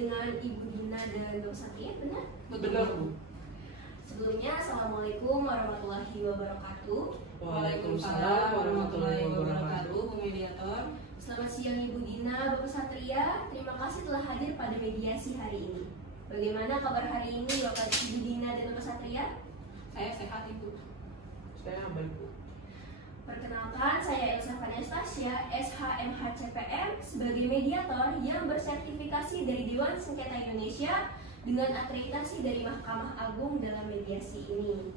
dengan Ibu Dina dan Bapak Satria, benar? Benar, Bu. Sebelumnya, Assalamualaikum warahmatullahi wabarakatuh. Waalaikumsalam warahmatullahi wabarakatuh, Bu Mediator. Selamat siang Ibu Dina, Bapak Satria. Terima kasih telah hadir pada mediasi hari ini. Bagaimana kabar hari ini Bapak Ibu Dina dan Bapak Satria? Saya sehat, Ibu. Saya baik, Bu. Perkenalkan, saya Elsa Vanestasia, SHMHCPM, sebagai mediator yang bersertifikasi dari Dewan Sengketa Indonesia dengan akreditasi dari Mahkamah Agung dalam mediasi ini.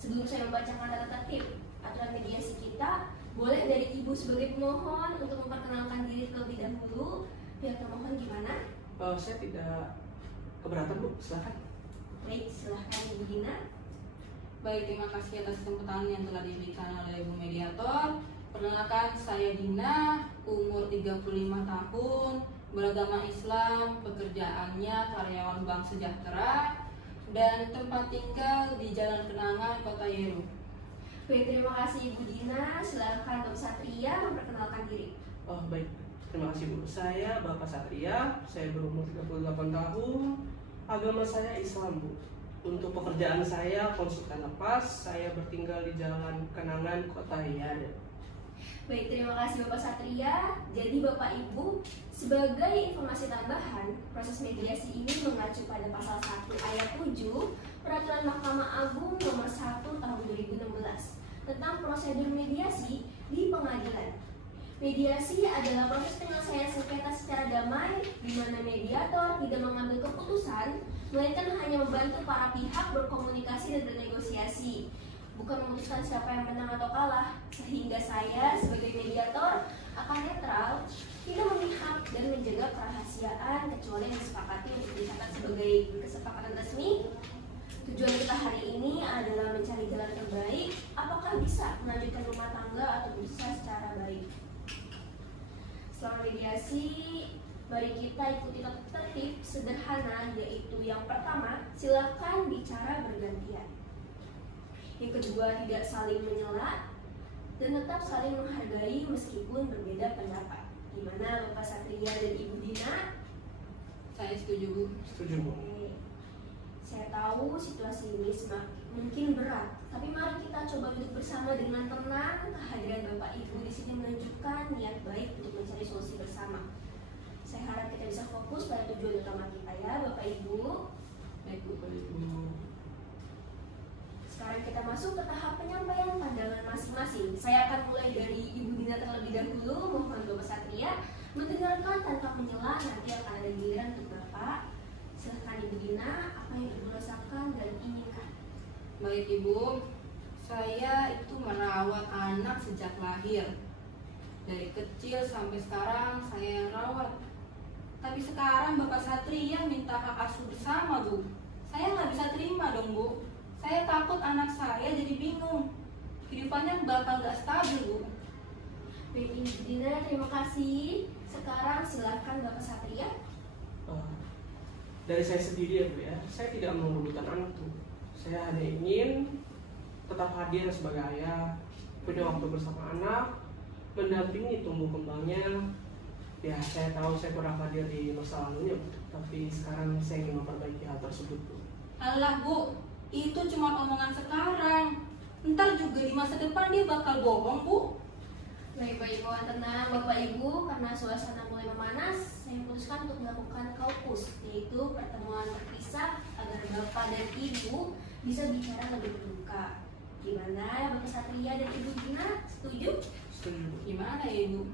Sebelum saya membacakan tata tertib aturan mediasi kita, boleh dari Ibu sebagai pemohon untuk memperkenalkan diri terlebih dahulu. Pihak termohon gimana? Saya tidak keberatan, Bu. Silakan. Baik, silahkan Ibu Dina. Baik, terima kasih atas kesempatan yang telah diberikan oleh Ibu Mediator. Perkenalkan, saya Dina, umur 35 tahun, beragama Islam, pekerjaannya karyawan Bank Sejahtera, dan tempat tinggal di Jalan Kenangan, Kota Yeru. Baik, terima kasih Ibu Dina. Silakan Bapak Satria memperkenalkan diri. Oh, baik. Terima kasih, Bu. Saya Bapak Satria, saya berumur 38 tahun, agama saya Islam, Bu. Untuk pekerjaan saya konsultan lepas, saya bertinggal di Jalan Kenangan, Kota Yeru. Baik, terima kasih Bapak Satria. Jadi Bapak Ibu, sebagai informasi tambahan, proses mediasi ini mengacu pada pasal 1 ayat 7 Peraturan Mahkamah Agung nomor 1 tahun 2016 tentang prosedur mediasi di pengadilan. Mediasi adalah proses penyelesaian sengketa secara damai di mana mediator tidak mengambil keputusan, melainkan hanya membantu para pihak berkomunikasi dan bernegosiasi, bukan memutuskan siapa yang menang atau kalah. Sehingga saya sebagai mediator akan netral, tidak memihak dan menjaga kerahasiaan kecuali yang disepakati untuk dicatat sebagai kesepakatan resmi. Tujuan kita hari ini adalah mencari jalan terbaik, apakah bisa melanjutkan rumah tangga atau bisa secara baik. Setelah mediasi, mari kita ikuti tata tertib sederhana, yaitu yang pertama, silakan bicara bergantian. Yang kedua, tidak saling menyela dan tetap saling menghargai meskipun berbeda pendapat. Gimana Bapak Satria dan Ibu Dina? Saya setuju, Bu. Setuju, Bu. Oke. Saya tahu situasi ini mungkin berat, tapi mari kita coba duduk bersama dengan tenang. Kehadiran Bapak Ibu di sini menunjukkan niat baik untuk mencari solusi bersama. Saya harap kita bisa fokus pada tujuan utama kita ya, Bapak Ibu. Baik, Bu. Sekarang kita masuk ke tahap penyampaian pandangan masing-masing. Saya akan mulai dari Ibu Dina terlebih dahulu. Mohon Bapak Satria mendengarkan tanpa menyela, nanti akan ada giliran untuk Bapak. Silahkan Ibu Dina, apa yang Ibu rasakan dan inginkan. Baik, Ibu. Saya itu merawat anak sejak lahir. Dari kecil sampai sekarang saya yang rawat. Tapi sekarang Bapak Satria minta hak asuh bersama, Bu. Saya nggak bisa terima dong, Bu. Saya takut anak saya jadi bingung. Kehidupannya bakal nggak stabil, Bu. Baik Ibu Dina, terima kasih. Sekarang silakan Bapak Satria. Dari saya sendiri ya, Bu ya, saya tidak menggugurkan anak, Bu. Saya hanya ingin tetap hadir sebagai ayah, punya waktu bersama anak, mendampingi tumbuh kembangnya. Ya, saya tahu saya kurang hadir di masa lalunya, Bu. Tapi sekarang saya ingin memperbaiki hal tersebut, Bu. Alah, Bu, itu cuma omongan sekarang. Ntar juga di masa depan dia bakal bohong, Bu. Baik, mohon tenang Bapak Ibu, karena suasana mulai memanas, saya memutuskan untuk melakukan kaukus, yaitu pertemuan terpisah agar Bapak dan Ibu bisa bicara lebih terbuka. Gimana Bapak Satria dan Ibu Dina, setuju? Setuju, Bu. Gimana ya, Ibu?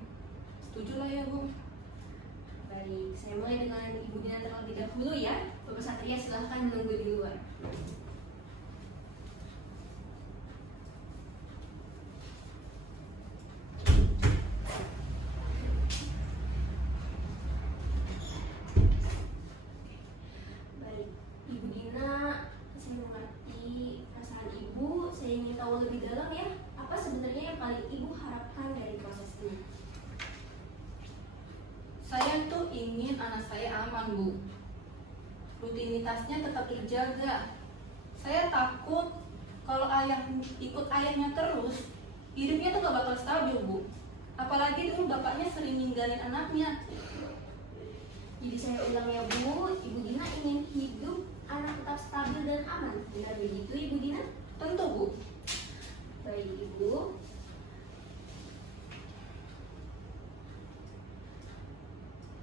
Setuju lah ya, Bu. Baik, saya mulai dengan Ibu Dina terlebih dahulu ya. Bapak Satria silahkan menunggu di luar. Baik, Ibu Dina, saya mengerti perasaan Ibu. Saya ingin tahu lebih dalam ya, apa sebenarnya yang paling Ibu harapkan dari proses ini? Saya tuh ingin anak saya aman, Bu. Rutinitasnya tetap terjaga. Saya takut kalau ayah ikut ayahnya terus, hidupnya tuh gak bakal stabil, Bu. Apalagi dulu bapaknya sering ninggalin anaknya. Jadi saya ulang ya Bu, Ibu Dina ingin hidup anak tetap stabil dan aman. Benar begitu Ibu Dina? Tentu, Bu. Baik Ibu.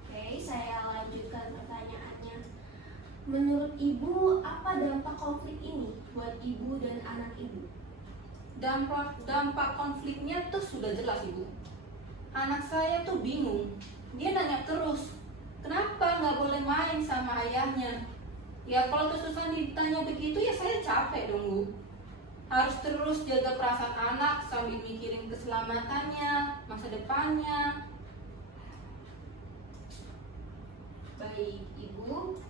Oke, saya lanjutkan pertanyaannya. Menurut Ibu, apa dampak konflik ini buat Ibu dan anak Ibu? Dampak konfliknya tuh sudah jelas, Ibu. Anak saya tuh bingung. Dia nanya terus, kenapa nggak boleh main sama ayahnya? Ya kalau terus-terusan ditanya begitu ya saya capek dong, Bu. Harus terus jaga perasaan anak sambil mikirin keselamatannya, masa depannya. Baik Ibu,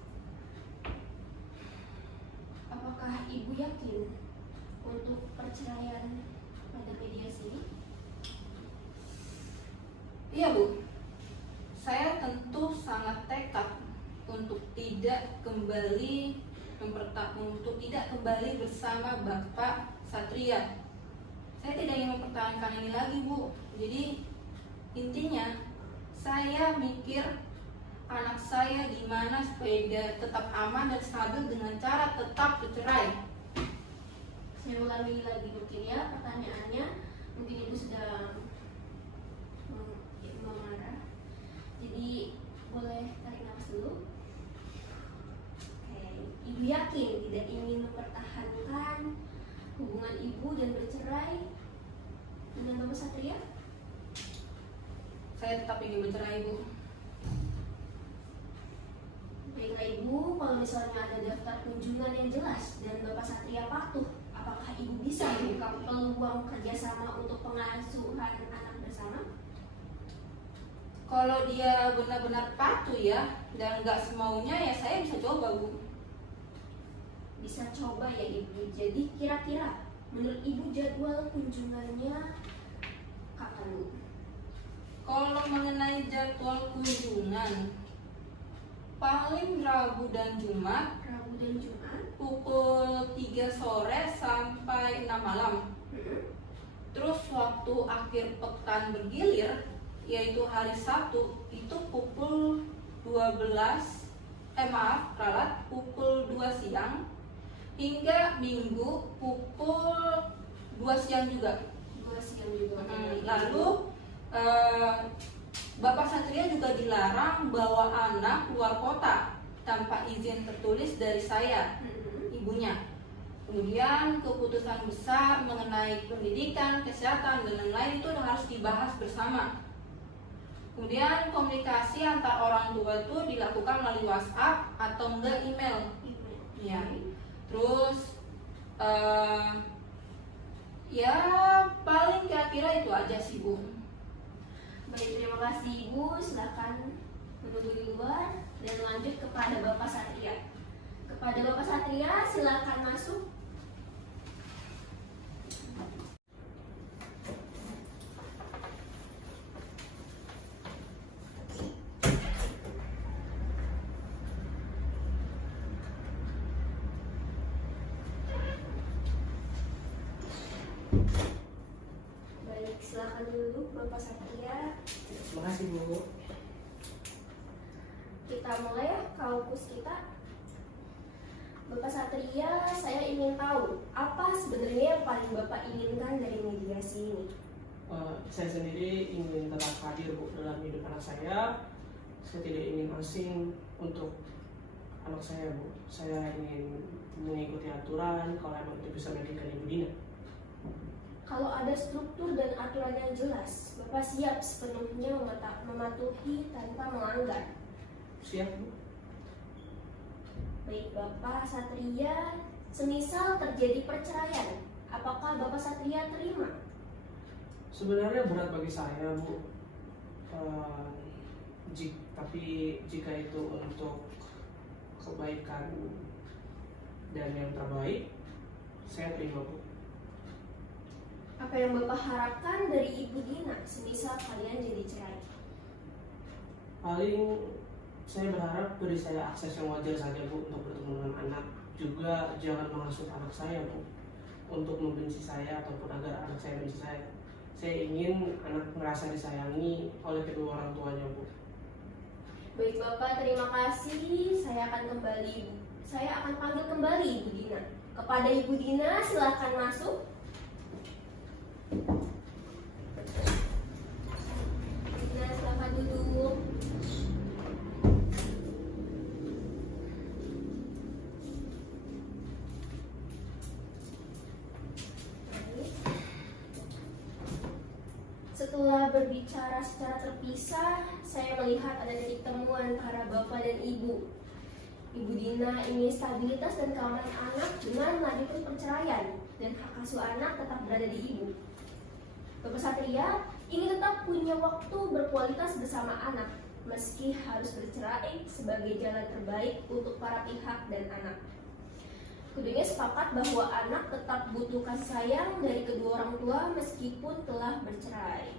apakah Ibu yakin untuk perceraian pada mediasi ini? Iya, Bu. Saya tentu sangat tekad untuk tidak kembali bersama Bapak Satria. Saya tidak ingin mempertahankan ini lagi, Bu. Jadi intinya saya mikir anak saya gimana supaya dia tetap aman dan stabil dengan cara tetap bercerai. Saya ulangi lagi mungkin ya pertanyaannya. Mungkin Ibu sedang memarah. Jadi boleh tarik nafas dulu. Oke, Ibu yakin tidak ingin mempertahankan hubungan Ibu dan bercerai dengan Bapak Satria? Saya tetap ingin bercerai, Bu. Baiklah Ibu, kalau misalnya ada daftar kunjungan yang jelas dan Bapak Satria patuh, apakah Ibu bisa membuka peluang kerjasama untuk pengasuhan anak bersama? Kalau dia benar-benar patuh ya dan nggak semaunya ya saya bisa coba, Bu. Bisa coba ya Ibu. Jadi kira-kira menurut Ibu jadwal kunjungannya kapan Bu? Kalau mengenai jadwal kunjungan, paling Rabu dan Jumat Rabu dan Jumat. pukul 3 sore sampai 6 malam. Terus waktu akhir pekan bergilir, yaitu hari Sabtu, itu pukul pukul 2 siang hingga Minggu pukul 2 siang juga. 2 siang juga. Lalu Bapak Satria juga dilarang bawa anak keluar kota tanpa izin tertulis dari saya, ibunya. Kemudian keputusan besar mengenai pendidikan, kesehatan, dan lain-lain itu harus dibahas bersama. Kemudian komunikasi antar orang tua itu dilakukan melalui WhatsApp atau enggak email. Ya. Terus ya paling kira-kira itu aja sih, Bu. Baik, terima kasih Ibu. Silakan menunggu di luar dan lanjut kepada Bapak Satria. Kepada Bapak Satria, silakan masuk. Baik, silakan dulu Bapak Satria. Terima kasih Bu. Kita mulai ya kaukus kita. Bapak Satria, saya ingin tahu apa sebenarnya yang paling Bapak inginkan dari mediasi ini? Saya sendiri ingin tetap hadir Bu dalam hidup anak saya. Saya tidak ingin asing untuk anak saya Bu. Saya ingin mengikuti aturan kalau emang itu bisa meyakinkan Ibu Dina. Kalau ada struktur dan aturan yang jelas, Bapak siap sepenuhnya mematuhi tanpa melanggar. Siap Bu. Baik Bapak Satria, semisal terjadi perceraian, apakah Bapak Satria terima? Sebenarnya berat bagi saya Bu. Tapi jika itu untuk kebaikan dan yang terbaik, saya terima Bu. Apa yang Bapak harapkan dari Ibu Dina semisal kalian jadi cerai? Paling saya berharap beri saya akses yang wajar saja Bu untuk bertemu dengan anak. Juga jangan menghasut anak saya Bu untuk membenci saya ataupun agar anak saya benci saya. Saya ingin anak merasa disayangi oleh kedua orang tuanya Bu. Baik Bapak, terima kasih. Saya akan panggil kembali Ibu Dina. Kepada Ibu Dina, silakan masuk. Ibu Dina, silakan duduk. Setelah berbicara secara terpisah, saya melihat ada titik temu antara Bapak dan Ibu. Ibu Dina ingin stabilitas dan keamanan anak dengan melanjutkan perceraian, dan hak asuh anak tetap berada di Ibu. Bapak Satria ingin tetap punya waktu berkualitas bersama anak, meski harus bercerai sebagai jalan terbaik untuk para pihak dan anak. Keduanya sepakat bahwa anak tetap butuh kasih sayang dari kedua orang tua meskipun telah bercerai.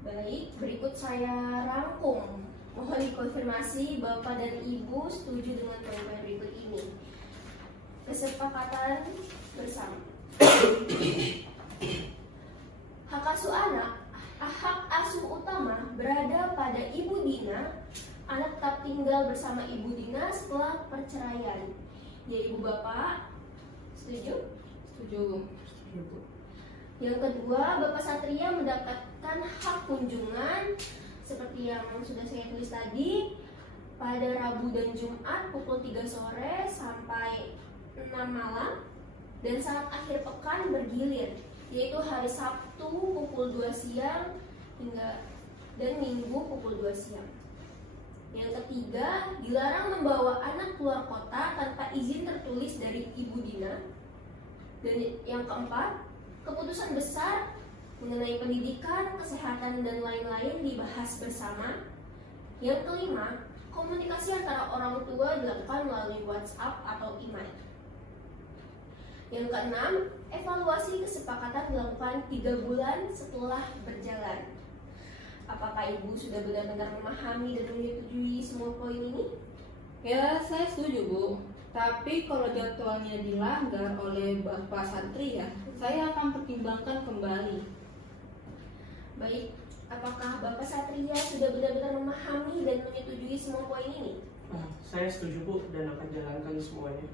Baik, berikut saya rangkum. Mohon dikonfirmasi Bapak dan Ibu setuju dengan poin berikut ini. Kesepakatan bersama. Hak asuh utama berada pada Ibu Dina. Anak tetap tinggal bersama Ibu Dina setelah perceraian. Ya Ibu Bapak, setuju? Setuju. Yang kedua, Bapak Satria mendapatkan hak kunjungan seperti yang sudah saya tulis tadi pada Rabu dan Jumat pukul 3 sore sampai 6 malam, dan saat akhir pekan bergilir, yaitu hari Sabtu pukul 2 siang dan Minggu pukul 2 siang. Yang ketiga, dilarang membawa anak keluar kota tanpa izin tertulis dari Ibu Dina. Dan yang keempat, keputusan besar mengenai pendidikan, kesehatan, dan lain-lain dibahas bersama. Yang kelima, komunikasi antara orang tua dilakukan melalui WhatsApp atau email. Yang keenam, evaluasi kesepakatan dilakukan 3 bulan setelah berjalan. Apakah Ibu sudah benar-benar memahami dan menyetujui semua poin ini? Ya, saya setuju, Bu. Tapi kalau jadwalnya dilanggar oleh Bapak Satria, saya akan pertimbangkan kembali. Baik, apakah Bapak Satria sudah benar-benar memahami dan menyetujui semua poin ini? Saya setuju Bu dan akan jalankan semuanya.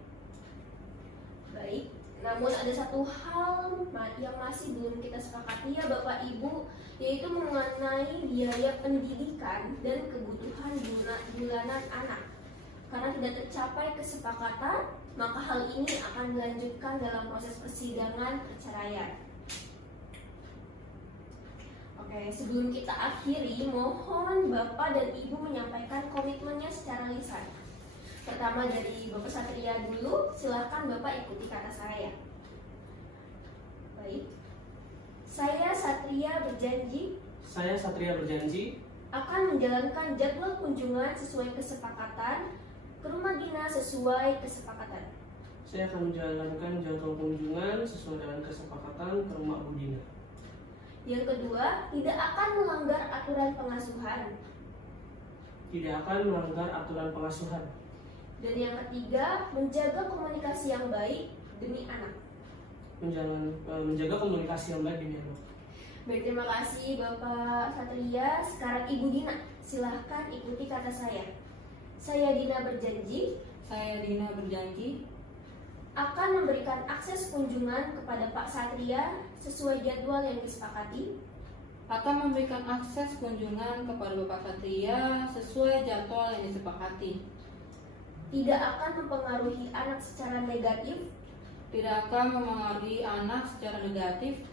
Baik, namun ada satu hal yang masih belum kita sepakati ya Bapak Ibu, yaitu mengenai biaya pendidikan dan kebutuhan bulanan anak. Karena tidak tercapai kesepakatan, maka hal ini akan dilanjutkan dalam proses persidangan perceraian. Oke, sebelum kita akhiri, mohon Bapak dan Ibu menyampaikan komitmennya secara lisan. Pertama dari Bapak Satria dulu, silahkan Bapak ikuti kata saya. Baik. Saya Satria berjanji akan menjalankan jadwal kunjungan sesuai kesepakatan ke rumah dinas sesuai kesepakatan. Saya akan menjalankan jadwal kunjungan sesuai dengan kesepakatan ke rumah Bu Dina. Yang kedua, tidak akan melanggar aturan pengasuhan. Tidak akan melanggar aturan pengasuhan. Dan yang ketiga, menjaga komunikasi yang baik demi anak. Menjaga komunikasi yang baik demi anak. Baik, terima kasih Bapak Satria. Sekarang Ibu Dina, silahkan ikuti kata saya. Saya Dina berjanji akan memberikan akses kunjungan kepada Pak Satria sesuai jadwal yang disepakati. Akan memberikan akses kunjungan kepada Bapak Satria sesuai jadwal yang disepakati. Tidak akan mempengaruhi anak secara negatif. Tidak akan mempengaruhi anak secara negatif.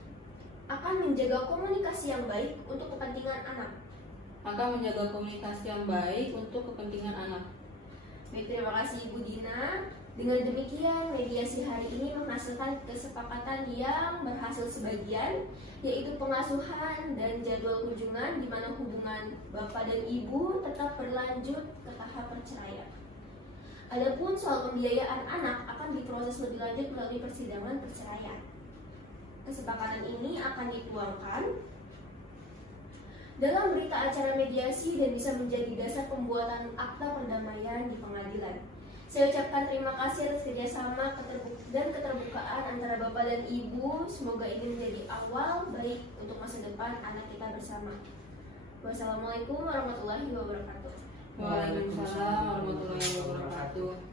Akan menjaga komunikasi yang baik untuk kepentingan anak. Akan menjaga komunikasi yang baik untuk kepentingan anak. Baik, terima kasih Ibu Dina. Dengan demikian, mediasi hari ini menghasilkan kesepakatan yang berhasil sebagian, yaitu pengasuhan dan jadwal kunjungan, di mana hubungan Bapak dan Ibu tetap berlanjut ke tahap perceraian. Adapun soal pembiayaan anak akan diproses lebih lanjut melalui persidangan perceraian. Kesepakatan ini akan dituangkan dalam berita acara mediasi dan bisa menjadi dasar pembuatan akta perdamaian di pengadilan. Saya ucapkan terima kasih atas kerjasama dan keterbukaan antara Bapak dan Ibu. Semoga ini menjadi awal baik untuk masa depan anak kita bersama. Wassalamualaikum warahmatullahi wabarakatuh. Waalaikumsalam warahmatullahi wabarakatuh.